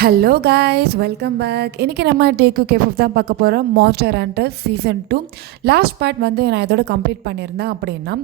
Hello guys, welcome back. இன்றைக்கி நம்ம டேக்கு cafe தான் பார்க்க போகிறோம். Monster hunter season 2 last part வந்து நான் இதோட கம்ப்ளீட் பண்ணியிருந்தேன். அப்படின்னா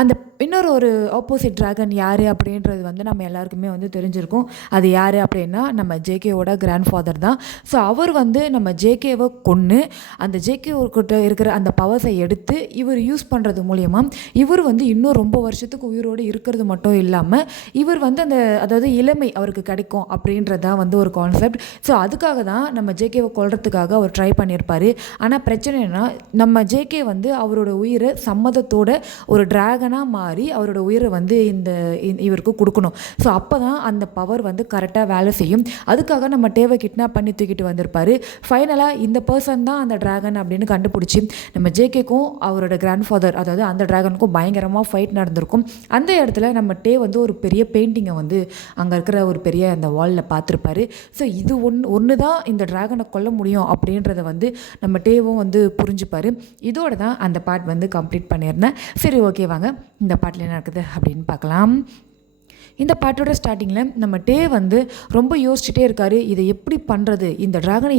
அந்த இன்னொரு ஒரு ஆப்போசிட் ட்ராகன் யார் அப்படின்றது வந்து நம்ம எல்லாருக்குமே வந்து தெரிஞ்சிருக்கும். அது யார் அப்படின்னா நம்ம ஜேகேவோட கிராண்ட் ஃபாதர் தான். ஸோ அவர் வந்து நம்ம ஜேகேவை கொன்று அந்த ஜேகேக்கிட்ட இருக்கிற அந்த பவர்ஸை எடுத்து இவர் யூஸ் பண்ணுறது மூலயமா இவர் வந்து இன்னும் ரொம்ப வருஷத்துக்கு உயிரோடு இருக்கிறது மட்டும் இல்லாமல் இவர் வந்து அதாவது இளமை அவருக்கு கிடைக்கும் அப்படின்றதான் வந்து ஒரு கான்செப்ட். ஸோ அதுக்காக தான் நம்ம ஜேகேவை கொல்றதுக்காக அவர் ட்ரை பண்ணியிருப்பார். ஆனால் பிரச்சனை என்ன, நம்ம ஜேகே வந்து அவரோட உயிரை சம்மதத்தோட ஒரு ட்ராகனாக மாறி அவரோட உயிரை வந்து இவருக்கு கொடுக்கணும். ஸோ அப்போ தான் அந்த பவர் வந்து கரெக்டாக வேலை செய்யும். அதுக்காக நம்ம டேவை கிட்னாப் பண்ணி தூக்கிட்டு வந்திருப்பார். ஃபைனலாக இந்த பர்சன் தான் அந்த ட்ராகன் அப்படின்னு கண்டுபிடிச்சி நம்ம ஜேகேக்கும் அவரோட கிராண்ட் ஃபாதர் அதாவது அந்த ட்ராகனுக்கும் பயங்கரமாக ஃபைட் நடந்திருக்கும். அந்த இடத்துல நம்ம டே வந்து ஒரு பெரிய பெயிண்டிங்கை வந்து அங்கே இருக்கிற ஒரு பெரிய அந்த வாலில் பார்த்துருப்பாரு. ஸோ இது ஒன்று தான் இந்த ட்ராகனை கொல்ல முடியும் அப்படின்றத வந்து நம்ம டேவும் வந்து புரிஞ்சுப்பார். இதோட தான் அந்த பார்ட் வந்து கம்ப்ளீட் பண்ணியிருந்தேன். சரி, ஓகே, வாங்க இந்த பாட்டில் என்ன நடக்குது அப்படின்னு பார்க்கலாம். இந்த பாட்டோட ஸ்டார்டிங்கில் நம்ம டே வந்து ரொம்ப யோசிச்சுட்டே இருக்கார். இதை எப்படி பண்ணுறது, இந்த ட்ராகனை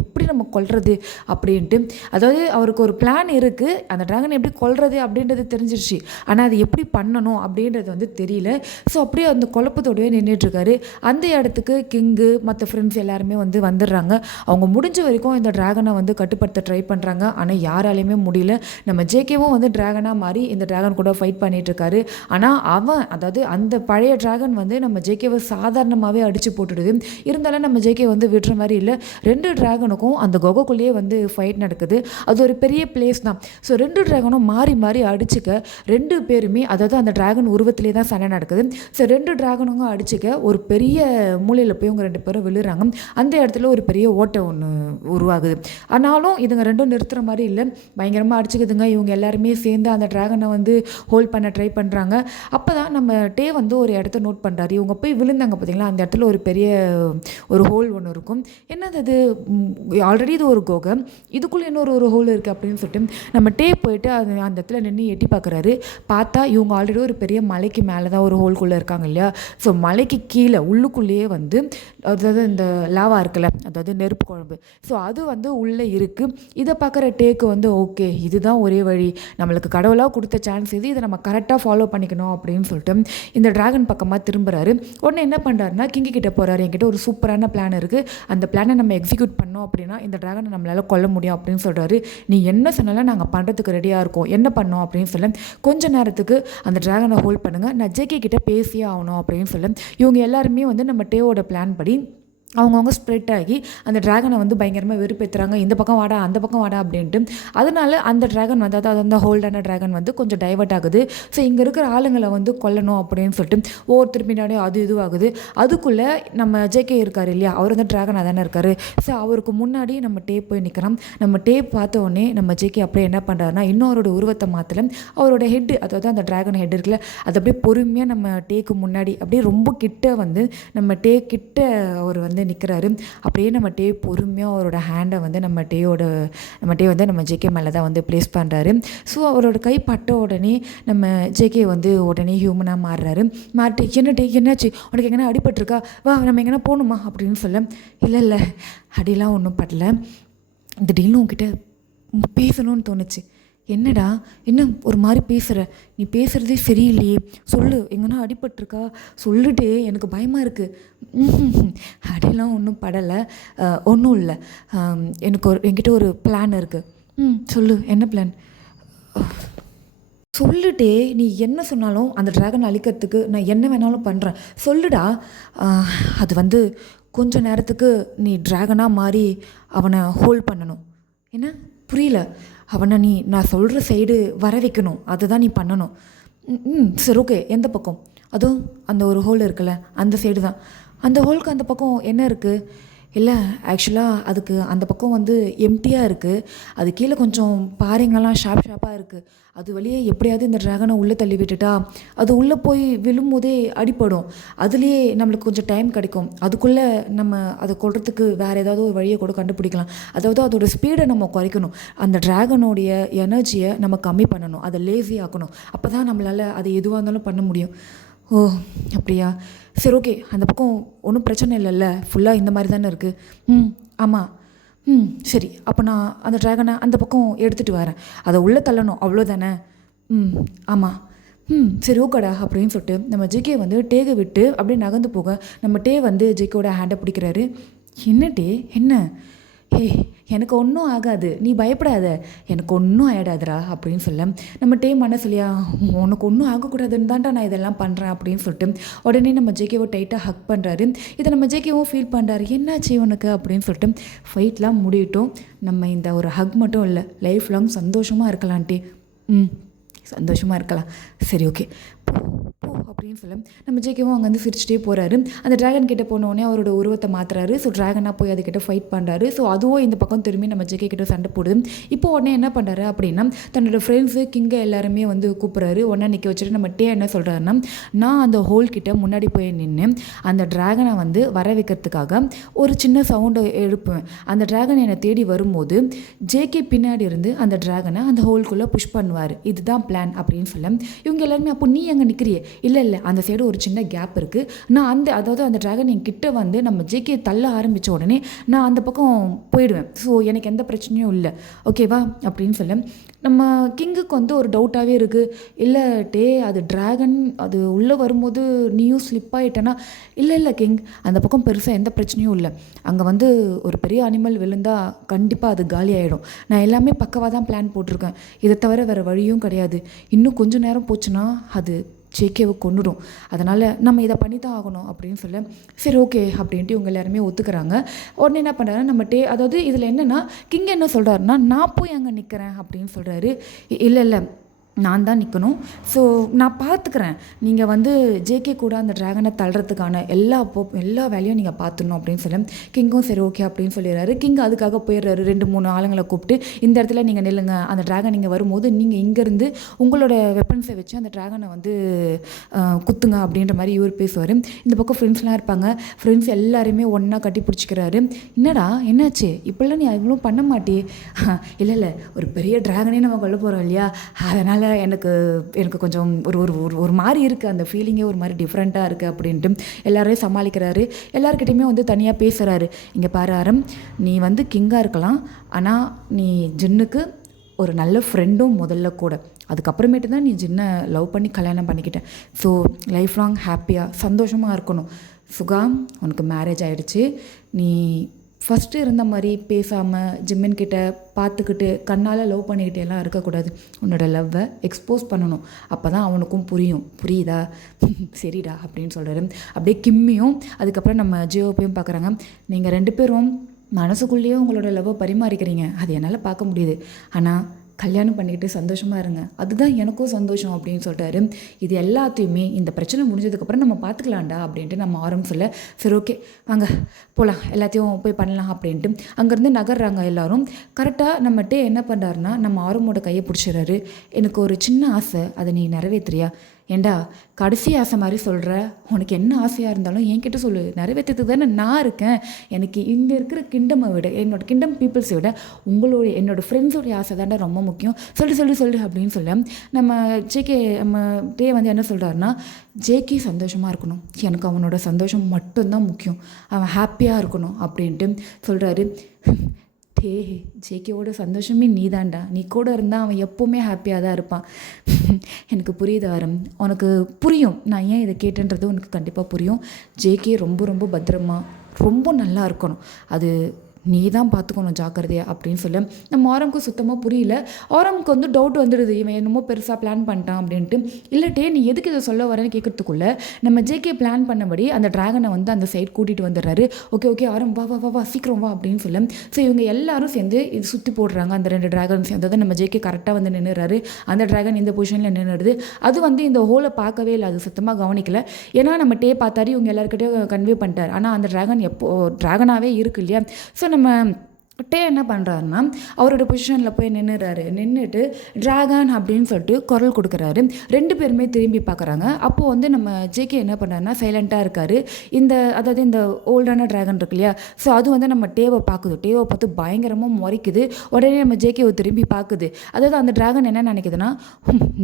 எப்படி நம்ம கொல்றது அப்படின்ட்டு. அதாவது அவருக்கு ஒரு பிளான் இருக்குது, அந்த ட்ராகனை எப்படி கொல்றது அப்படின்றது தெரிஞ்சிருச்சு. ஆனால் அது எப்படி பண்ணணும் அப்படின்றது வந்து தெரியல. ஸோ அப்படியே அந்த குழப்பத்தோடவே நின்றுட்டுருக்காரு. அந்த இடத்துக்கு கிங்கு மற்ற ஃப்ரெண்ட்ஸ் எல்லாருமே வந்து வந்துடுறாங்க. அவங்க முடிஞ்ச வரைக்கும் இந்த ட்ராகனை வந்து கட்டுப்படுத்த ட்ரை பண்ணுறாங்க. ஆனால் யாராலையுமே முடியல. நம்ம ஜேகேவும் வந்து ட்ராகனாக மாறி இந்த ட்ராகன் கூட ஃபைட் பண்ணிகிட்ருக்காரு. ஆனால் அதாவது அந்த பழைய ட்ராகன் வந்து நம்ம ஜேகேவை சாதாரணமாகவே அடித்து போட்டுடுது. இருந்தாலும் நம்ம ஜேகே வந்து விடுற மாதிரி இல்லை. 2 ட்ராகனுக்கும் அந்த குகைக்குள்ளேயே வந்து ஃபைட் நடக்குது. அது ஒரு பெரிய பிளேஸ் தான். ஸோ 2 ட்ராகனும் மாறி மாறி அடிச்சுக்க 2 பேருமே அதாவது அந்த ட்ராகன் உருவத்திலே தான் சண்டை நடக்குது. ஸோ 2 ட்ராகனுங்க அடிச்சுக்க ஒரு பெரிய மூலையில் போய் இவங்க 2 பேரும் விழுறாங்க. அந்த இடத்துல ஒரு பெரிய ஓட்டை ஒன்று உருவாகுது. ஆனாலும் இதுங்க 2 நிறுத்துகிற மாதிரி இல்லை, பயங்கரமாக அடிச்சுக்குதுங்க. இவங்க எல்லாருமே சேர்ந்து அந்த ட்ராகனை வந்து ஹோல்ட் பண்ண ட்ரை பண்ணுறாங்க. அப்போ தான் நம்ம டே வந்து ஒரு இடத்த நோட் பண்ணுறாரு. இவங்க போய் விழுந்தாங்க பார்த்தீங்களா, அந்த இடத்துல ஒரு பெரிய ஒரு ஹோல் ஒன்று இருக்கும். என்னது அது, ஆல்ரெடி இது ஒரு குகை, இதுக்குள்ளே இன்னொரு ஒரு ஹோல் இருக்குது அப்படின்னு சொல்லிட்டு நம்ம டே போயிட்டு அந்த இடத்துல நின்று எட்டி பார்க்குறாரு. பார்த்தா இவங்க ஆல்ரெடி ஒரு பெரிய மலைக்கு மேலே தான் ஒரு ஹோல்குள்ளே இருக்காங்க இல்லையா. ஸோ மலைக்கு கீழே உள்ளுக்குள்ளேயே வந்து அதாவது இந்த லாவா இருக்குல்ல, அதாவது நெருப்பு குழம்பு, ஸோ அது வந்து உள்ளே இருக்குது. இதை பார்க்குற டேக்கு வந்து ஓகே, இதுதான் ஒரே வழி, நம்மளுக்கு கடவுளாக கொடுத்த சான்ஸ் இது, இதை நம்ம கரெக்டாக ஃபாலோ பண்ணிக்கணும் அப்படின்னு சொல்லிட்டு இந்த ட்ராகன் பக்கமாக திரும்புகிறாரு. உடனே என்ன பண்ணுறாருன்னா கிங்கி கிட்ட போகிறாரு. என்கிட்ட ஒரு சூப்பரான பிளான் இருக்குது, அந்த பிளானை நம்ம எக்ஸிக்யூட் பண்ணோம் அப்படின்னா இந்த ட்ராகனை நம்மளால் கொல்ல முடியும் அப்படின்னு சொல்கிறாரு. நீ என்ன சொன்னாலும் நாங்கள் பண்ணுறதுக்கு ரெடியாக இருக்கோம், என்ன பண்ணோம் அப்படின்னு சொல்ல கொஞ்ச நேரத்துக்கு அந்த ட்ராகனை ஹோல்ட் பண்ணுங்கள், நான் ஜேகே கிட்ட பேசியே ஆகணும் அப்படின்னு சொல்ல இவங்க எல்லாருமே வந்து நம்ம டேவோட பிளான் படி அவங்கவுங்க ஸ்ப்ரெட் ஆகி அந்த ட்ராகனை வந்து பயங்கரமாக வெறுப்பேற்றுறாங்க. இந்த பக்கம் வாடா அந்த பக்கம் வாடா அப்படின்ட்டு. அதனால அந்த ட்ராகன் வந்து அதாவது அந்த ஹோல்டான ட்ராகன் வந்து கொஞ்சம் டைவர்ட் ஆகுது. ஸோ இங்கே இருக்கிற ஆளுங்களை வந்து கொல்லணும் அப்படின்னு சொல்லிட்டு ஒவ்வொருத்தர் பின்னாடியும் அது இதுவாகுது. அதுக்குள்ளே நம்ம ஜேகே இருக்கார் இல்லையா, அவர் வந்து ட்ராகனாக தானே இருக்கார். ஸோ அவருக்கு முன்னாடி நம்ம டேப் போய் நிற்கிறோம். நம்ம டேப் பார்த்த உடனே நம்ம ஜேகே அப்படியே என்ன பண்ணுறாருன்னா இன்னொரு உருவத்தை மாற்றல, அவரோட ஹெட்டு அதாவது அந்த ட்ராகன் ஹெட் இருக்குல்ல, அது அப்படியே பொறுமையாக நம்ம டேக்கு முன்னாடி அப்படியே ரொம்ப கிட்ட வந்து நம்ம டே கிட்ட அவர் வந்து நிற்கிறாரு. அப்படியே நம்ம டே பொறுமையாக அவரோட ஹேண்டை வந்து நம்ம டே வந்து நம்ம ஜேகே மேலே தான் வந்து ப்ளேஸ் பண்ணுறாரு. ஸோ அவரோட கை பட்ட உடனே நம்ம ஜேகே வந்து உடனே ஹியூமனாக மாறுறாரு. மாறிட்டு என்ன டே என்னாச்சு, உனக்கு எங்கன்னா அடிபட்டிருக்கா, வா நம்ம எங்கன்னா போகணுமா அப்படின்னு சொல்ல இல்லை அடிலாம் ஒன்றும் படல, திடீர்னு உங்ககிட்ட பேசணும்னு தோணுச்சு. என்னடா இன்னும் ஒரு மாதிரி பேசுகிற, நீ பேசுகிறதே சரியில்லையே, சொல்லு எங்கன்னா அடிபட்டிருக்கா சொல்லிட்டு, எனக்கு பயமாக இருக்குது. அடியெல்லாம் ஒன்றும் படலை, ஒன்றும் இல்லை, என்கிட்ட ஒரு பிளான் இருக்குது. சொல்லு என்ன பிளான், சொல்லிட்டே நீ என்ன சொன்னாலும் அந்த ட்ராகன் அழிக்கிறதுக்கு நான் என்ன வேணாலும் பண்ணுறேன், சொல்லுடா. அது வந்து கொஞ்ச நேரத்துக்கு நீ ட்ராகனாக மாறி அவனை ஹோல்ட் பண்ணணும். என்ன புரியல, அவனை நான் சொல்கிற சைடு வர வைக்கணும், அதுதான் நீ பண்ணணும். சரி, ஓகே, எந்த பக்கம், அதுவும் அந்த ஒரு ஹோல் இருக்குல்ல அந்த சைடு தான். அந்த ஹோலுக்கு அந்த பக்கம் என்ன இருக்குது, இல்லை ஆக்சுவலாக அதுக்கு அந்த பக்கம் வந்து எம்டியாக இருக்குது, அது கீழே கொஞ்சம் பாறைங்கள்லாம் ஷார்ப்பாக இருக்குது, அது வழியே எப்படியாவது இந்த ட்ராகனை உள்ளே தள்ளி விட்டுட்டா அது உள்ளே போய் விழும்போதே அடிப்படும், அதுலேயே நம்மளுக்கு கொஞ்சம் டைம் கிடைக்கும், அதுக்குள்ளே நம்ம அதை கொள்றதுக்கு வேறு ஏதாவது ஒரு வழியை கூட கண்டுபிடிக்கலாம், அதாவது அதோடய ஸ்பீடை நம்ம குறைக்கணும், அந்த ட்ராகனுடைய எனர்ஜியை நம்ம கம்மி பண்ணணும், அதை லேசி ஆக்கணும், அப்போ தான் நம்மளால் அதை எதுவாக இருந்தாலும் பண்ண முடியும். ஓ! அப்படியா? சரி, ஓகே. அந்த பக்கம் ஒன்றும் பிரச்சனை இல்லைல்ல? ஃபுல்லாக இந்த மாதிரி தானே இருக்குது. ம். ஆமாம். ம். சரி. அப்போ நான் அந்த ட்ராகனை அந்த பக்கம் எடுத்துகிட்டு வரேன். அதை உள்ளே தள்ளணும் அவ்வளோதானே? ம். ஆமாம். ம். சரி, ஓகேடா அப்படின்னு சொல்லிட்டு நம்ம ஜேகே வந்து டேகை விட்டு அப்படியே நகர்ந்து போக நம்ம டே வந்து ஜேகேவோட ஹேண்டை பிடிக்கிறாரு. என்ன டே? என்ன? ஏய், எனக்கு ஒன்றும் ஆகாது, நீ பயப்படாத, எனக்கு ஒன்றும் ஆகிடாதுடா அப்படின்னு சொல்ல நம்ம டே மனசுலையா உனக்கு ஒன்றும் ஆகக்கூடாதுன்னு தான்டா நான் இதெல்லாம் பண்ணுறேன் அப்படின்னு சொல்லிட்டு உடனே நம்ம ஜேகேவை டைட்டாக ஹக் பண்ணுறாரு. இதை நம்ம ஜேகேவும் ஃபீல் பண்ணுறாரு. என்னாச்சு உனக்கு அப்படின்னு சொல்லிட்டு ஃபைட்லாம் முடியட்டும், நம்ம இந்த ஒரு ஹக் மட்டும் இல்லை, லைஃப் லாங் சந்தோஷமாக இருக்கலான்ட்டே. ம். சந்தோஷமாக இருக்கலாம். சரி, ஓகே, போ போ அப்படின்னு சொல்ல நம்ம ஜேகேவும் அங்கே வந்து சிரிச்சிட்டே போகிறாரு. அந்த ட்ராகன் கிட்டே போனோடனே அவரோட உருவத்தை மாற்றுறாரு. ஸோ ட்ராகனாக போய் அதுக்கிட்ட ஃபைட் பண்ணுறாரு. ஸோ அதுவும் இந்த பக்கம் திரும்பி நம்ம ஜேகே கிட்ட சண்டை போடுது. இப்போ உடனே என்ன பண்ணுறாரு அப்படின்னா தன்னோட ஃப்ரெண்ட்ஸு கிங்கை எல்லாருமே வந்து கூப்பிட்றாரு. உடனே நிற்க வச்சுட்டு நம்ம டே என்ன சொல்கிறாருன்னா, நான் அந்த ஹோல் கிட்ட முன்னாடி போய் நின்று அந்த ட்ராகனை வந்து வர வைக்கிறதுக்காக ஒரு சின்ன சவுண்டை எழுப்புவேன். அந்த ட்ராகன் என்னை தேடி வரும்போது ஜேகே பின்னாடி இருந்து அந்த ட்ராகனை அந்த ஹோல்குள்ளே புஷ் பண்ணுவார். இதுதான் பிளான் அப்படின்னு சொல்ல இவங்க எல்லாருமே, அப்போ நீ அங்கே நிற்கிறியே? இல்லை இல்லை, அந்த சைடு ஒரு சின்ன கேப் இருக்குது, நான் அதாவது அந்த ட்ராகன் என் கிட்ட வந்து நம்ம ஜேகே தள்ள ஆரம்பித்த உடனே நான் அந்த பக்கம் போயிடுவேன். ஸோ எனக்கு எந்த பிரச்சனையும் இல்லை, ஓகேவா அப்படின்னு சொல்ல நம்ம கிங்குக்கு வந்து ஒரு டவுட்டாகவே இருக்குது. இல்லை டே, அது ட்ராகன், அது உள்ளே வரும்போது நீயும் ஸ்லிப் ஆகிட்டேன்னா? இல்லை இல்லை கிங், அந்த பக்கம் பெருசாக எந்த பிரச்சனையும் இல்லை. அங்கே வந்து ஒரு பெரிய அனிமல் விழுந்தால் கண்டிப்பாக அது காலி ஆகிடும். நான் எல்லாமே பக்கவாக தான் பிளான் போட்டிருக்கேன். இதை தவிர வேறு வழியும் கிடையாது. இன்னும் கொஞ்சம் நேரம் போச்சுன்னா அது ஜேகேவை கொண்டுடும். அதனால் நம்ம இதை பண்ணி தான் ஆகணும் அப்படின்னு சொல்ல சரி, ஓகே அப்படின்ட்டு இவங்க எல்லாருமே ஒத்துக்கிறாங்க. உடனே என்ன பண்ணுறாரு நம்ம அதாவது இதில் என்னென்னா கிங் என்ன சொல்கிறாருன்னா, நான் போய் அங்கே நிற்கிறேன் அப்படின்னு சொல்கிறாரு. இல்லை இல்லை, நான் தான் நிற்கணும். ஸோ நான் பார்த்துக்கிறேன், நீங்கள் வந்து ஜேகே கூட அந்த ட்ராகனை தள்ளுறதுக்கான எல்லா வேலையும் நீங்கள் பார்த்துடணும் அப்படின்னு சொல்ல கிங்கும் சரி ஓகே அப்படின்னு சொல்லிடுறாரு. கிங் அதுக்காக போயிடுறாரு. 2-3 ஆளுங்களை கூப்பிட்டு இந்த இடத்துல நீங்கள் நில்லுங்க, அந்த ட்ராகன் நீங்கள் வரும்போது நீங்கள் இங்கேருந்து உங்களோட வெப்பன்ஸை வச்சு அந்த ட்ராகனை வந்து குத்துங்க அப்படின்ற மாதிரி இவர் பேசுவார். இந்த பக்கம் ஃப்ரெண்ட்ஸ்லாம் இருப்பாங்க. ஃப்ரெண்ட்ஸ் எல்லாருமே ஒன்றா கட்டி பிடிச்சிக்கிறாரு. என்னடா என்னாச்சு, இப்போல்லாம் நீ அவ்வளோ பண்ண மாட்டே? இல்லை இல்லை, ஒரு பெரிய ட்ராகனே நம்ம கொல்ல போகிறோம் இல்லையா, அதனால் எனக்கு கொஞ்சம் ஒரு ஒரு ஒரு மாதிரி இருக்குது, அந்த ஃபீலிங்கே ஒரு மாதிரி டிஃப்ரெண்ட்டாக இருக்குது அப்படின்ட்டு எல்லாரையும் சமாளிக்கிறாரு. எல்லாருக்கிட்டையுமே வந்து தனியாக பேசுகிறாரு. இங்கே பாரு ஆரம், நீ வந்து கிங்காக இருக்கலாம், ஆனால் நீ ஜின்னுக்கு ஒரு நல்ல ஃப்ரெண்டும் முதல்ல கூட. அதுக்கப்புறமேட்டு தான் நீ ஜின்னை லவ் பண்ணி கல்யாணம் பண்ணிக்கிட்டேன். ஸோ லைஃப் லாங் ஹாப்பியாக சந்தோஷமாக இருக்கணும். சுகா, உனக்கு மேரேஜ் ஆகிடுச்சு. நீ ஃபஸ்ட்டு இருந்த மாதிரி பேசாமல் ஜிம்மின்கிட்ட பார்த்துக்கிட்டு கண்ணால் லவ் பண்ணிக்கிட்டே எல்லாம் இருக்கக்கூடாது. உன்னோட லவ்வை எக்ஸ்போஸ் பண்ணணும். அப்போ தான் அவனுக்கும் புரியுதா? சரிடா அப்படின்னு சொல்கிறாரு. அப்படியே கிம்மியும் அதுக்கப்புறம் நம்ம ஜியோப்பையும் பார்க்குறாங்க. நீங்கள் 2 பேரும் மனசுக்குள்ளேயே உங்களோட லவ்வை பரிமாறிக்கிறீங்க, அது என்னால் பார்க்க முடியுது. ஆனால் கல்யாணம் பண்ணிக்கிட்டு சந்தோஷமாக இருங்க, அதுதான் எனக்கும் சந்தோஷம் அப்படின்னு சொல்லிட்டாரு. இது எல்லாத்தையுமே இந்த பிரச்சனை முடிஞ்சதுக்கப்புறம் நம்ம பார்த்துக்கலாம்டா அப்படின்ட்டு நம்ம ஆரம்பிச்சில்ல. சரி, ஓகே வாங்க போகலாம், எல்லாத்தையும் போய் பண்ணலாம் அப்படின்ட்டு அங்கேருந்து நகர்றாங்க எல்லோரும். கரெக்டாக நம்மகிட்ட என்ன பண்ணுறாருன்னா நம்ம ஆரம்போட கையை பிடிச்சிடுறாரு. எனக்கு ஒரு சின்ன ஆசை, அதை நீ நிறைவேற்றுறியா? ஏண்டா கடைசி ஆசை மாதிரி சொல்கிற, உனக்கு என்ன ஆசையாக இருந்தாலும் என்கிட்ட சொல்லு, நிறைவேற்றத்துக்கு தானே நான் இருக்கேன். எனக்கு இங்கே இருக்கிற கிண்டமை விட, என்னோடய கிண்டம் பீப்புள்ஸை விட என்னோடய ஃப்ரெண்ட்ஸோடைய ஆசை தாண்டா ரொம்ப முக்கியம். சொல்லு அப்படின்னு சொல்ல நம்ம நம்ம டே வந்து என்ன சொல்கிறாருன்னா, ஜேகே சந்தோஷமாக இருக்கணும், எனக்கு அவனோட சந்தோஷம் மட்டும்தான் முக்கியம், அவன் ஹாப்பியாக இருக்கணும் அப்படின்ட்டு சொல்கிறாரு. ஜேகேவோட சந்தோஷமே நீ தான்டா, நீ கூட இருந்தால் அவன் எப்போவுமே ஹாப்பியாக தான் இருப்பான். எனக்கு புரியுது ஆரம், உனக்கு புரியும் நான் ஏன் இதை கேட்டேன்றது உனக்கு கண்டிப்பாக புரியும். ஜேகே ரொம்ப ரொம்ப பத்திரமா ரொம்ப நல்லா இருக்கணும், அது நீ தான் பார்த்துக்கணும் ஜாக்கிரதையா அப்படின்னு சொல்ல நம்ம ஆரம்க்கு சுத்தமாக புரியல. ஆரம்க்கு வந்து டவுட் வந்துடுது, இவன் என்னமோ பெருசாக பிளான் பண்ணிட்டான் அப்படின்ட்டு. இல்லட்டே நீ எதுக்கு இதை சொல்ல வரேன்னு கேட்கறதுக்குள்ளே நம்ம ஜேகே பிளான் பண்ணபடி அந்த ட்ராகனை வந்து அந்த சைட் கூட்டிகிட்டு வந்துடுறாரு. ஓகே ஆரம் வா சீக்கிரம் வா அப்படின்னு சொல்ல ஸோ இவங்க எல்லாரும் சேர்ந்து இது சுற்றி போடுறாங்க. அந்த 2 ட்ராகன் சேர்ந்தது நம்ம ஜேகே கரெக்டாக வந்து நின்றுறாரு. அந்த ட்ராகன் இந்த பொசிஷனில் நின்றுடுது. அது வந்து இந்த ஹோலை பார்க்கவே இல்லை, அது சுத்தமாக கவனிக்கல. ஏன்னா நம்ம பார்த்தாரு, இவங்க எல்லாருக்கிட்டையும் கன்வே பண்ணிட்டார். ஆனால் அந்த ட்ராகன் ட்ராகனாகவே இருக்கு இல்லையா. ஸோ நம்ம டே என்ன பண்ணுறாருன்னா அவரோட பொசிஷனில் போய் நின்றுட்டு ட்ராகன் அப்படின்னு சொல்லிட்டு குரல் கொடுக்குறாரு. 2 பேருமே திரும்பி பார்க்குறாங்க. அப்போது வந்து நம்ம ஜேகே என்ன பண்ணுறாருன்னா சைலண்ட்டாக இருக்கார். அதாவது இந்த ஓல்டான ட்ராகன் இருக்கு இல்லையா, ஸோ அது வந்து நம்ம டேவை பார்க்குது. டேவை பார்த்து பயங்கரமாக முறைக்குது. உடனே நம்ம ஜேகேவை திரும்பி பார்க்குது. அதாவது அந்த ட்ராகன் என்ன நினைக்குதுன்னா,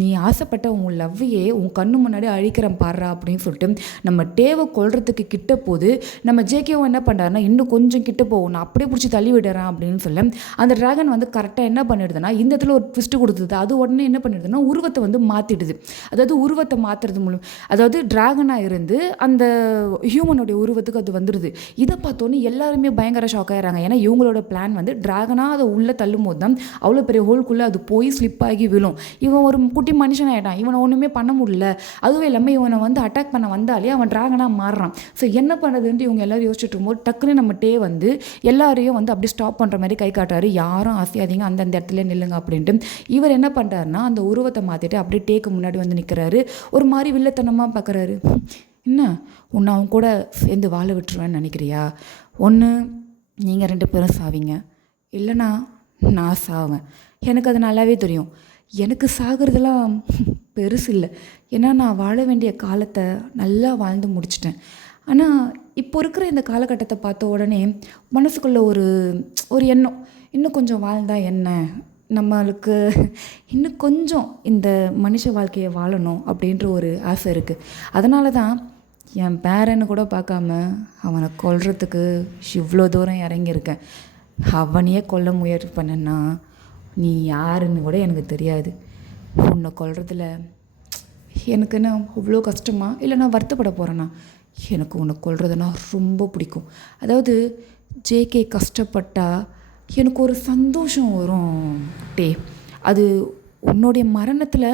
நீ ஆசைப்பட்ட உன் லவ்வையே உன் கண்ணு முன்னாடி அழிக்கிறேன் பாடுறா அப்படின்னு சொல்லிட்டு நம்ம டேவை கொல்றதுக்கு கிட்ட போது நம்ம ஜேகேவும் என்ன பண்ணுறாருன்னா இன்னும் கொஞ்சம் கிட்ட போகும், நான் அப்படியே பிடிச்சி தள்ளி விடுறேன் அப்படின்னு சொல்ல அந்த டிராகன் வந்து கரெக்டாக என்ன பண்ணிடுதுன்னா இந்த இடத்துல ஒரு ட்விஸ்ட் கொடுத்தது. அது உடனே என்ன பண்ணிடுதுன்னா உருவத்தை வந்து மாற்றிடுது. அதாவது உருவத்தை மாற்றுறது மூலம், அதாவது டிராகனாக இருந்து அந்த ஹியூமனுடைய உருவத்துக்கு அது வந்துடுது. இதை பார்த்தோன்னே எல்லாருமே பயங்கர ஷாக் ஆகிறாங்க. ஏன்னா இவங்களோட பிளான் வந்து டிராகனாக அதை உள்ளே தள்ளும் போது தான் அவ்வளோ பெரிய ஹோல்குள்ளே அது போய் ஸ்லிப் ஆகி விழும். இவன் ஒரு குட்டி மனுஷன் ஆகிட்டான், இவனை ஒன்றுமே பண்ண முடியல. அதுவும் இல்லாமல் இவனை வந்து அட்டாக் பண்ண வந்தாலே அவன் டிராகனாக மாறுறான். ஸோ என்ன பண்ணுறதுன்ட்டு இவங்க எல்லோரும் யோசிச்சுட்டு இருக்கும்போது டக்குன்னு நம்ம டே வந்து எல்லாரையும் வந்து அப்படி ஸ்டாப் பண்ணுற மாதிரி கை காட்டுறாரு. யாரும் அசையாதீங்க, அந்தந்த இடத்துல நில்லுங்க அப்படின்ட்டு. இவர் என்ன பண்ணுறாருன்னா அந்த உருவத்தை மாற்றிட்டு அப்படியே டேக்கு முன்னாடி வந்து நிற்கிறாரு. ஒரு மாதிரி வில்லத்தனமாக பார்க்குறாரு. என்ன உன்னை அவன் கூட சேர்ந்து வாழ விட்டுருவேன்னு நினைக்கிறியா? ஒன்று நீங்கள் 2 பேரும் சாவீங்க, இல்லைனா நான் சாவேன். எனக்கு அது நல்லாவே தெரியும். எனக்கு சாகிறதுலாம் பெருசு இல்லை, ஏன்னா நான் வாழ வேண்டிய காலத்தை நல்லா வாழ்ந்து முடிச்சிட்டேன். ஆனால் இப்போ இருக்கிற இந்த காலகட்டத்தை பார்த்த உடனே மனசுக்குள்ளே ஒரு எண்ணம், இன்னும் கொஞ்சம் வாழ்ந்தா என்ன, நம்மளுக்கு இன்னும் கொஞ்சம் இந்த மனுஷ வாழ்க்கையை வாழணும் அப்படின்ற ஒரு ஆசை இருக்குது. அதனால தான் என் பேரன்னு கூட பார்க்காம அவனை கொல்றதுக்கு இவ்வளோ தூரம் இறங்கியிருக்கேன். அவனையே கொல்ல முயற்சி பண்ணேன்னா நீ யாருன்னு கூட எனக்கு தெரியாது. உன்னை கொல்றதில் எனக்கு என்ன அவ்வளோ கஷ்டமா, இல்லை நான் வருத்தப்பட போகிறேன்னா? எனக்கு உன்னை கொல்றதுன்னா ரொம்ப பிடிக்கும். அதாவது ஜேகே கஷ்டப்பட்டா எனக்கு ஒரு சந்தோஷம் வரும் டே. அது உன்னுடைய மரணத்தில்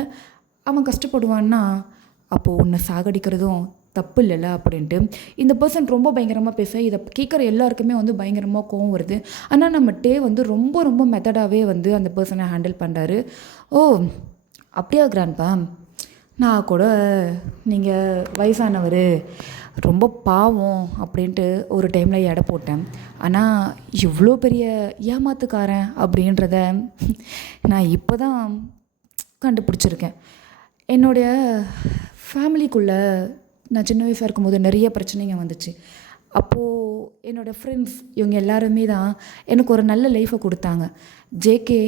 அவன் கஷ்டப்படுவான்னா அப்போது உன்னை சாகடிக்கிறதும் தப்பு இல்லைல்ல அப்படின்ட்டு இந்த பர்சன் ரொம்ப பயங்கரமாக பேச இதை கேட்குற எல்லாருக்குமே வந்து பயங்கரமாக கோவம் வருது. ஆனால் நம்ம டே வந்து ரொம்ப ரொம்ப மெத்தடாகவே வந்து அந்த பர்சனை ஹேண்டில் பண்ணுறாரு. ஓ அப்படியா கிராண்ட்பா, நான் கூட நீங்கள் வயசானவர் ரொம்ப பாவம் அப்படின்ட்டு ஒரு டைமில் எடை போட்டேன். ஆனால் இவ்வளோ பெரிய ஏமாத்துக்காரன் அப்படின்றத நான் இப்போ தான் கண்டுபிடிச்சிருக்கேன். என்னுடைய ஃபேமிலிக்குள்ளே நான் சின்ன வயசாக இருக்கும்போது நிறைய பிரச்சனைங்க வந்துச்சு. அப்போது என்னோடய ஃப்ரெண்ட்ஸ் இவங்க எல்லாருமே தான் எனக்கு ஒரு நல்ல லைஃப்பை கொடுத்தாங்க. ஜேகே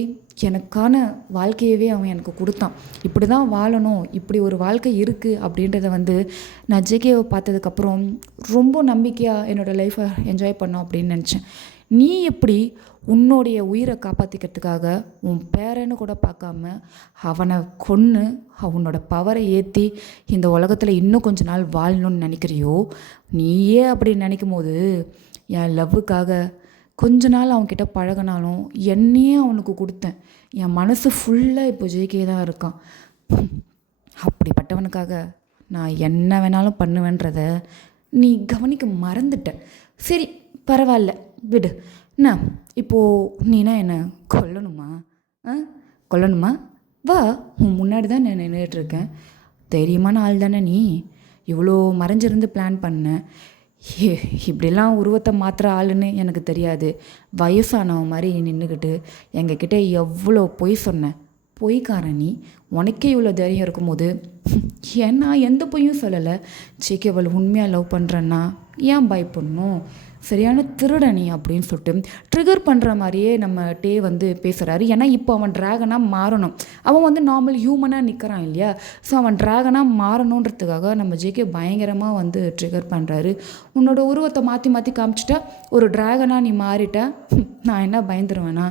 எனக்கான வாழ்க்கையவே அவன் எனக்கு கொடுத்தான். இப்படி தான் வாழணும், இப்படி ஒரு வாழ்க்கை இருக்குது அப்படின்றத வந்து நான் ஜேகேவை பார்த்ததுக்கப்புறம் ரொம்ப நம்பிக்கையாக என்னோடய லைஃப்பை என்ஜாய் பண்ணோம் அப்படின்னு நினச்சேன். நீ எப்படி உன்னுடைய உயிரை காப்பாற்றிக்கிறதுக்காக உன் பேரன்னு கூட பார்க்காம அவனை கொன்று அவனோட பவரை ஏற்றி இந்த உலகத்தில் இன்னும் கொஞ்ச நாள் வாழணும்னு நினைக்கிறியோ, நீயே அப்படி நினைக்கும் போது என் லவ்வுக்காக கொஞ்ச நாள் அவன்கிட்ட பழகினாலும் என்னையே அவனுக்கு கொடுத்தேன். என் மனசு ஃபுல்லாக இப்போ ஜேகே தான் இருக்கான். அப்படிப்பட்டவனுக்காக நான் என்ன வேணாலும் பண்ணுவேன்றத நீ கவனிக்க மறந்துட்ட. சரி பரவாயில்ல விடு. என்ன இப்போது நீனா என்னை கொல்லணுமா? கொல்லணுமா? வா, உன் முன்னாடி தான் நான் நின்றுட்டுருக்கேன். தைரியமான ஆள் தானே நீ? இவ்வளோ மறைஞ்சிருந்து பிளான் பண்ண. இப்படிலாம் உருவத்தை மாற்றுற ஆளுன்னு எனக்கு தெரியாது. வயசானவன் மாதிரி நின்றுக்கிட்டு எங்ககிட்ட எவ்வளோ பொய் சொன்னேன். பொய்க்காரன் நீ. உனக்கே இவ்வளோ தைரியம் இருக்கும்போது ஏன்னா எந்த பொய்யும் சொல்லலை. ஜேகேவள் உண்மையாக லவ் பண்ணுறேன்னா ஏன் பயப்படணும்? சரியான திருடனி அப்படின்னு சொல்லிட்டு ட்ரிகர் பண்ணுற மாதிரியே நம்ம டே வந்து பேசுகிறாரு. ஏன்னா இப்போ அவன் ட்ராகனாக மாறணும். அவன் வந்து நார்மல் ஹியூமனாக நிற்கிறான் இல்லையா? ஸோ அவன் ட்ராகனாக மாறணுன்றதுக்காக நம்ம ஜேகே பயங்கரமாக வந்து ட்ரிகர் பண்ணுறாரு. உன்னோட உருவத்தை மாற்றி மாற்றி காமிச்சிட்டா ஒரு ட்ராகனாக நீ மாறிட்ட, நான் என்ன பயந்துருவேனா?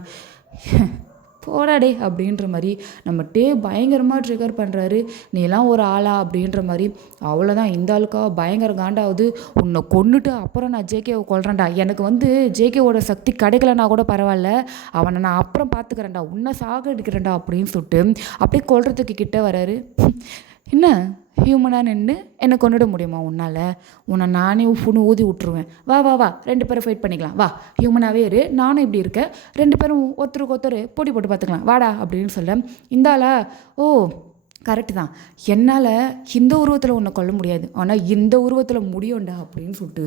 போடாடே அப்படின்ற மாதிரி நம்ம டே பயங்கரமாக ட்ரிகர் பண்ணுறாரு. நீலாம் ஒரு ஆளா அப்படின்ற மாதிரி. அவ்வளோதான், இந்த ஆளுக்கா பயங்கர காண்டாவது. உன்னை கொன்னுட்டு அப்புறம் நான் ஜேகேவை கொல்றேன்டா. எனக்கு வந்து ஜேகேவோட சக்தி கிடைக்கலனா கூட பரவாயில்ல, அவனை நான் அப்புறம் பார்த்துக்கிறேன்டா, உன்னை சாகடிக்கிறேன்டா அப்படின்னு சொல்லிட்டு அப்படியே கொல்றதுக்கு கிட்ட வராரு. என்ன ஹியூமனாக நின்று என்னை கொண்டுட முடியுமா உன்னால்? உன்னை நானே ஃபுன்னு ஊதி விட்ருவேன். வா வா வா, 2 பேரும் ஃபைட் பண்ணிக்கலாம். வா, ஹியூமனாகவே இரு, நானும் இப்படி இருக்கேன், 2 பேரும் ஒருத்தருக்கு ஒருத்தர் போட்டி போட்டு பார்த்துக்கலாம் வாடா அப்படின்னு சொல்ல, இந்தாளா ஓ கரெக்டு தான். என்னால் இந்த உருவத்தில் உன்னை கொல்ல முடியாது, ஆனால் இந்த உருவத்தில் முடியும்டா அப்படின்னு சொல்லிட்டு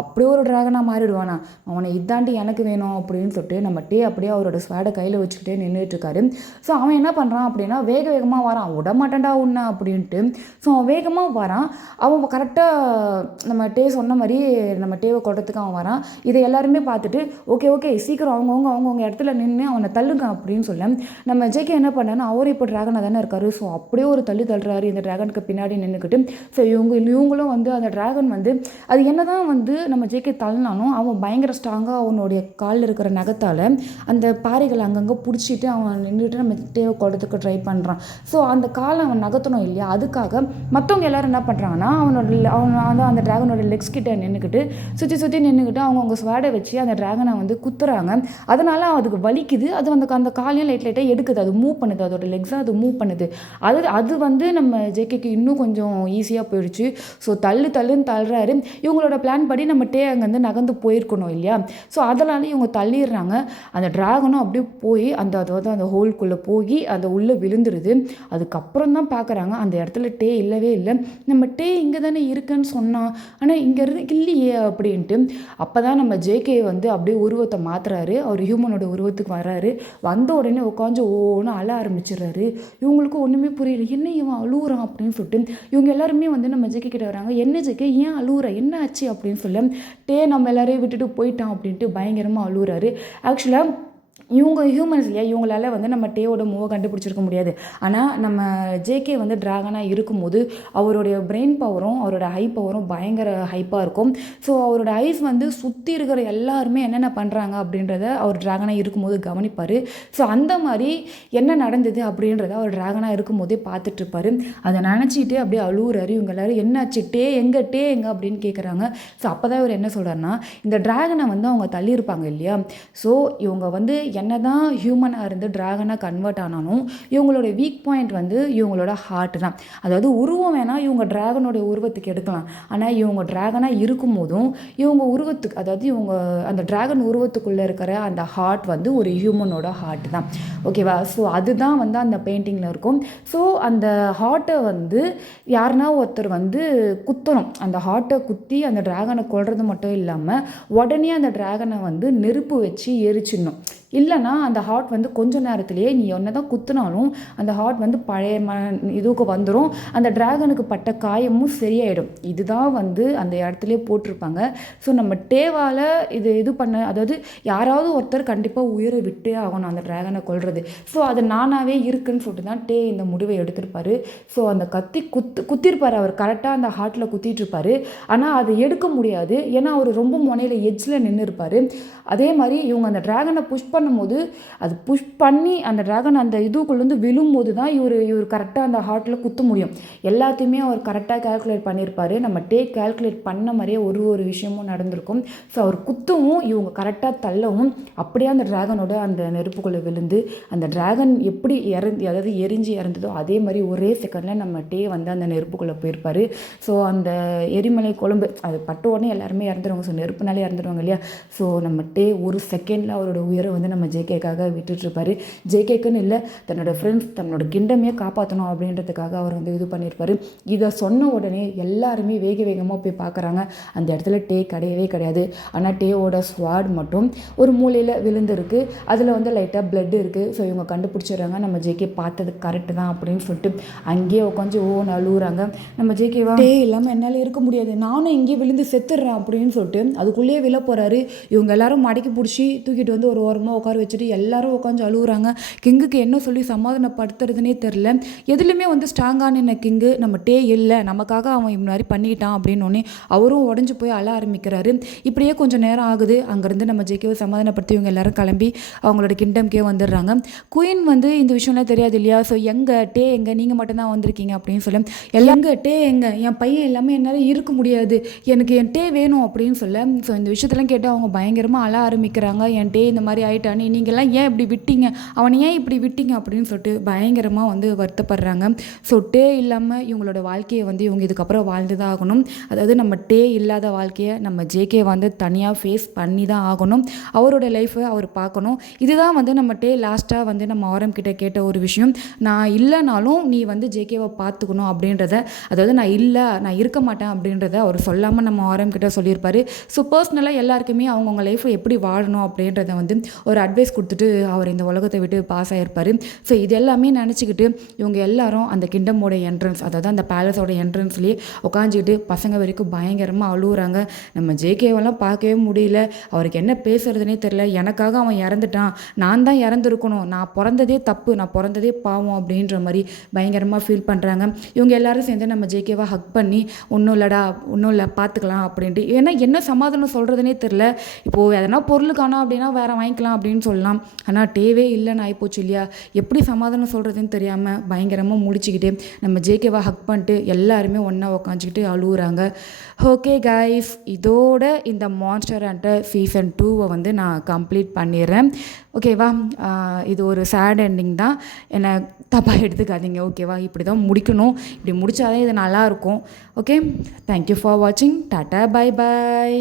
அப்படியே ஒரு ட்ராகனாக மாறிடுவானா. அவனை இதாண்டி எனக்கு வேணும் அப்படின்னு சொல்லிட்டு நம்ம டே அப்படியே அவரோட ஸ்வேடை கையில் வச்சுக்கிட்டே நின்றுட்டுருக்காரு. ஸோ அவன் என்ன பண்ணுறான் அப்படின்னா வேகமாக வரான், விட மாட்டேன்டா உன்னை அப்படின்ட்டு. ஸோ அவன் வேகமாக வரான். அவன் கரெக்டாக நம்ம டே சொன்ன மாதிரி நம்ம டேவை கொள்றதுக்கு அவன் வரான். இதை எல்லாருமே பார்த்துட்டு ஓகே சீக்கிரம் அவங்கவுங்க இடத்துல நின்று அவனை தள்ளுங்க அப்படின்னு சொல்ல நம்ம ஜேகே என்ன பண்ணான்னா அவர் இப்போ ட்ராகனாக தானே இருக்காரு. ஸோ அப்படியே ஒரு தள்ளுறாரு இந்த ட்ராகனுக்கு பின்னாடி நின்றுக்கிட்டு. ஸோ இவங்களும் வந்து அந்த ட்ராகன் வந்து அது என்ன தான் வந்து நம்ம ஜேகே தள்ளினாலும் அவன் பயங்கர ஸ்ட்ராங்காக அவனுடைய காலில் இருக்கிற நகத்தால் அந்த பாறைகள் அங்கங்கே பிடிச்சிட்டு அவன் நின்றுட்டு நம்ம தேவை கொடுறதுக்கு ட்ரை பண்ணுறான். ஸோ அந்த காலை அவன் நகர்த்தணும் இல்லையா, அதுக்காக மற்றவங்க எல்லோரும் என்ன பண்ணுறாங்கன்னா அவன் அந்த ட்ராகனோட லெக்ஸ் கிட்ட நின்றுக்கிட்டு சுற்றி நின்றுக்கிட்டு அவங்க ஸ்வேடை வச்சு அந்த ட்ராகனை வந்து குத்துறாங்க. அதனால அதுக்கு வலிக்குது. அது அந்த காலையும் லைட்டாக எடுக்குது, அது மூவ் பண்ணுது, அதோட லெக்ஸாக அது மூவ் பண்ணுது. அது வந்து நம்ம ஜேகேக்கு இன்னும் கொஞ்சம் ஈஸியாக போயிடுச்சு. ஸோ தள்ளுன்னு தள்ளுறாரு. இவங்களோட பிளான் படி நம்ம டே அங்கேருந்து நகர்ந்து போயிருக்கணும் இல்லையா. ஸோ அதனால இவங்க தள்ளிடுறாங்க. அந்த ட்ராகனும் அப்படியே போய் அதாவது அந்த ஹோல்குள்ளே போய் அந்த உள்ளே விழுந்துருது. அதுக்கப்புறம் தான் பார்க்குறாங்க அந்த இடத்துல டே இல்லவே இல்லை. நம்ம டே இங்கே தானே இருக்குன்னு சொன்னான், ஆனால் இங்கே இல்லையே அப்படின்ட்டு. அப்போ தான் நம்ம ஜேகே வந்து அப்படியே உருவத்தை மாற்றுறாரு. அவர் ஹியூமனோட உருவத்துக்கு வர்றாரு. வந்த உடனே உட்காந்து ஒன்று அழ ஆரம்பிச்சிடுறாரு. இவங்களுக்கு ஒன்றுமே புரியல, என்ன இவன் அழுகுறான் அப்படின்னு சொல்லிட்டு. இவங்க எல்லாருமே வந்து நம்ம ஜேகே கிட்ட வராங்க. என்ன ஜேகே ஏன் அழுகுற, என்ன ஆச்சு அப்படின்னு சொல்ல டே நம்ம எல்லாரையும் விட்டுட்டு போயிட்டான் அப்படின்ட்டு பயங்கரமாக அழுகுறாரு. ஆக்சுவலாக இவங்க ஹியூமன்ஸ் இல்லையா, இவங்களால வந்து நம்ம டேவோட மூவை கண்டுபிடிச்சிருக்க முடியாது. ஆனால் நம்ம ஜேகே வந்து ட்ராகனாக இருக்கும்போது அவருடைய பிரெயின் பவரும் அவரோட ஹை பவரும் பயங்கர ஹைப்பாக இருக்கும். ஸோ அவரோட ஐஸ் வந்து சுற்றி இருக்கிற எல்லாருமே என்னென்ன பண்ணுறாங்க அப்படின்றத அவர் ட்ராகனாக இருக்கும்போது கவனிப்பார். ஸோ அந்த மாதிரி என்ன நடந்தது அப்படின்றத அவர் ட்ராகனாக இருக்கும்போதே பார்த்துட்ருப்பார். அதை நினச்சிக்கிட்டே அப்படியே அழுகுறாரு. இவங்க எல்லோரும் என்னாச்சு, டே எங்கே அப்படின்னு கேட்குறாங்க. ஸோ அப்போ தான் இவர் என்ன சொல்கிறாருன்னா, இந்த ட்ராகனை வந்து அவங்க தள்ளியிருப்பாங்க இல்லையா. ஸோ இவங்க வந்து என்ன தான் ஹியூமனாக இருந்து ட்ராகனாக கன்வெர்ட் ஆனாலும் இவங்களோட வீக் பாயிண்ட் வந்து இவங்களோட ஹார்ட் தான். அதாவது உருவம் வேணால் இவங்க ட்ராகனோட உருவத்துக்கு எடுக்கலாம், ஆனால் இவங்க ட்ராகனாக இருக்கும் போதும் இவங்க உருவத்துக்கு, அதாவது இவங்க அந்த ட்ராகன் உருவத்துக்குள்ளே இருக்கிற அந்த ஹார்ட் வந்து ஒரு ஹியூமனோட ஹார்ட் தான். ஓகேவா. ஸோ அதுதான் வந்து அந்த பெயிண்டிங்கில் இருக்கும். ஸோ அந்த ஹார்ட்டை வந்து யாருன்னா ஒருத்தர் வந்து குத்தணும். அந்த ஹார்ட்டை குத்தி அந்த ட்ராகனை கொல்றது மட்டும் இல்லாமல் உடனே அந்த ட்ராகனை வந்து நெருப்பு வச்சு எரிச்சிடணும். இல்லைனா அந்த ஹார்ட் வந்து கொஞ்ச நேரத்துலேயே நீ ஒன்று தான் குத்துனாலும் அந்த ஹார்ட் வந்து பழைய இதுக்கு வந்துடும். அந்த ட்ராகனுக்கு பட்ட காயமும் சரியாயிடும். இதுதான் வந்து அந்த இடத்துலையே போட்டிருப்பாங்க. ஸோ நம்ம டேவால் இது பண்ண, அதாவது யாராவது ஒருத்தர் கண்டிப்பாக உயிரை விட்டே ஆகணும் அந்த ட்ராகனை கொல்றது. ஸோ அது நானாகவே இருக்குன்னு சொல்லிட்டு தான் டே இந்த முடிவை எடுத்திருப்பாரு. ஸோ அந்த குத்திருப்பார் அவர், கரெக்டாக அந்த ஹார்ட்டில் குத்திட்டுருப்பாரு. ஆனால் அதை எடுக்க முடியாது, ஏன்னா அவர் ரொம்ப முனையில் எட்ஜில் நின்று இருப்பார். அதே மாதிரி இவங்க அந்த ட்ராகனை புஷ் பண்ணும்போது அது புஷ் பண்ணி அந்த ட்ராகன் அந்த இதுக்குள்ளேருந்து விழும்போது தான் இவர் கரெக்டாக அந்த ஹார்ட்டில் குத்த முடியும். எல்லாத்தையுமே அவர் கரெக்டாக கால்குலேட் பண்ணியிருப்பார். நம்ம கால்குலேட் பண்ண மாதிரியே ஒரு விஷயமும் நடந்திருக்கும். ஸோ அவர் குத்தவும் இவங்க கரெக்டாக தள்ளவும் அப்படியே அந்த ட்ராகனோட அந்த நெருப்புக்குள்ளே விழுந்து அந்த ட்ராகன் எப்படி அதாவது எரிஞ்சு இறந்ததோ அதே மாதிரி ஒரே செகண்டில் நம்ம வந்து அந்த நெருப்புக்குள்ளே போயிருப்பார். ஸோ அந்த எரிமலை கொழும்பு அது பட்ட உடனே எல்லாருமே இறந்துருவாங்க. ஸோ நெருப்புனாலே இறந்துருவாங்க இல்லையா. ஸோ நம்ம ஒரு செகண்டில் அவரோட உயிரை வந்து நம்ம ஜேகேக்காக விட்டுட்ருப்பாரு. ஜேகேக்குன்னு இல்லை, தன்னோட ஃப்ரெண்ட்ஸ் தன்னோட கிண்டமே காப்பாற்றணும் அப்படின்றதுக்காக அவர் வந்து இது பண்ணியிருப்பார். இதை சொன்ன உடனே எல்லாருமே வேகமாக போய் பார்க்குறாங்க. அந்த இடத்துல கிடையவே கிடையாது. ஆனால் டேவோட ஸ்வாட் மட்டும் ஒரு மூலையில் விழுந்துருக்கு. அதில் வந்து லைட்டாக பிளட் இருக்குது. ஸோ இவங்க கண்டுபிடிச்சிடுறாங்க நம்ம ஜேகே பார்த்தது கரெக்டு தான் அப்படின்னு சொல்லிட்டு அங்கேயே உட்காந்து அழுகுறாங்க. நம்ம ஜேகேவா டே இல்லாமல் என்னால் இருக்க முடியாது, நானும் இங்கேயே விழுந்து செத்துடுறேன் அப்படின்னு சொல்லிட்டு அதுக்குள்ளேயே விழ போகிறாரு. இவங்க எல்லாரும் மடக்கி பிடிச்சி தூக்கிட்டு வந்து ஒரு ஓரமாக உட்கார வச்சுட்டு எல்லாரும் உட்காந்து அழுகுறாங்க. கிங்குக்கு என்ன சொல்லி சமாதானப்படுத்துறதுனே தெரில. எதுலையுமே வந்து ஸ்ட்ராங்கான என்ன கிங்கு நம்ம இல்லை, நமக்காக அவன் இந்த மாதிரி பண்ணிக்கிட்டான் அப்படின்னு அவரும் உடஞ்சி போய் அழ ஆரம்பிக்கிறாரு. இப்படியே கொஞ்சம் நேரம் ஆகுது. அங்கேருந்து நம்ம ஜேகேவை சமாதானப்படுத்தி இவங்க எல்லாரும் கிளம்பி அவங்களோட கிங்டம்கே வந்துடுறாங்க. குயின் வந்து இந்த விஷயம்லாம் தெரியாது இல்லையா. ஸோ எங்கே நீங்கள் மட்டும்தான் வந்திருக்கீங்க அப்படின்னு சொல்ல எங்கே என் பையன் எல்லாமே என்னால் இருக்க முடியாது, எனக்கு என் வேணும் அப்படின்னு சொல்ல. ஸோ இந்த விஷயத்தெல்லாம் கேட்டு அவங்க பயங்கரமாக அழ ஆரம்பிக்கிறாங்க. என் இந்த மாதிரி ஆயிட்டான்னு தானே, நீங்கள்லாம் ஏன் இப்படி விட்டீங்க, அவனை ஏன் இப்படி விட்டீங்க அப்படின்னு சொல்லிட்டு பயங்கரமாக வந்து வருத்தப்படுறாங்க. ஸோ டே இல்லாமல் இவங்களோட வாழ்க்கையை வந்து இவங்க இதுக்கப்புறம் வாழ்ந்து தான் ஆகணும். அதாவது நம்ம டே இல்லாத வாழ்க்கையை நம்ம ஜேகே வந்து தனியாக ஃபேஸ் பண்ணி தான் ஆகணும். அவரோட லைஃப்பை அவர் பார்க்கணும். இதுதான் வந்து நம்ம டே லாஸ்ட்டாக வந்து நம்ம ஆரம் கிட்ட கேட்ட ஒரு விஷயம். நான் இல்லைனாலும் நீ வந்து ஜேகேவை பார்த்துக்கணும் அப்படின்றத, அதாவது நான் இருக்க மாட்டேன் அப்படின்றத அவர் சொல்லாமல் நம்ம ஆரம் கிட்ட சொல்லியிருப்பார். ஸோ பர்சனலாக எல்லாருக்குமே அவங்கவுங்க லைஃப்பை எப்படி வாழணும் அப்படின்றத வந்து ஒரு அட்வைஸ் கொடுத்துட்டு அவர் இந்த உலகத்தை விட்டு பாஸ் ஆகிருப்பார். ஸோ இது எல்லாமே நினச்சிக்கிட்டு இவங்க எல்லாரும் அந்த கிங்டமோட என்ட்ரன்ஸ், அதாவது அந்த பேலஸோட என்ட்ரன்ஸ்லேயே உட்காந்துக்கிட்டு பசங்க வரைக்கும் பயங்கரமாக அழுகுறாங்க. நம்ம ஜேகேவெல்லாம் பார்க்கவே முடியல, அவருக்கு என்ன பேசுறதுனே தெரில, எனக்காக அவன் இறந்துட்டான், நான் தான் இறந்துருக்கணும், நான் பிறந்ததே தப்பு, நான் பிறந்ததே பாவம் அப்படின்ற மாதிரி பயங்கரமாக ஃபீல் பண்ணுறாங்க. இவங்க எல்லாரும் சேர்ந்து நம்ம ஜேகேவை ஹக் பண்ணி ஒன்றும் இல்லை பார்த்துக்கலாம் அப்படின்ட்டு, ஏன்னா என்ன சமாதானம் சொல்கிறதுனே தெரில. இப்போது எதனா பொருள் காணோம் அப்படின்னா வேறு வாங்கிக்கலாம் அப்படின்னு சொல்லலாம். ஆனால் டேவே இல்லைன்னு ஆகிப்போச்சு இல்லையா, எப்படி சமாதானம் சொல்கிறதுன்னு தெரியாமல் பயங்கரமாக முடிச்சுக்கிட்டு நம்ம ஜேகேவை ஹக் பண்ணிட்டு எல்லாருமே ஒன்றா உக்காந்துக்கிட்டு அழுகுறாங்க. ஓகே கைஸ், இதோட இந்த மான்ஸ்டர் ஹண்டர் சீசன் 2 வந்து நான் கம்ப்ளீட் பண்ணிடுறேன். ஓகேவா, இது ஒரு சேட் எண்டிங் தான், என்னை தப்பாக எடுத்துக்காதீங்க. ஓகேவா, இப்படி தான் முடிக்கணும், இப்படி முடித்தாதான் இது நல்லாயிருக்கும். ஓகே, தேங்க்யூ ஃபார் வாட்சிங். Tata, bye bye.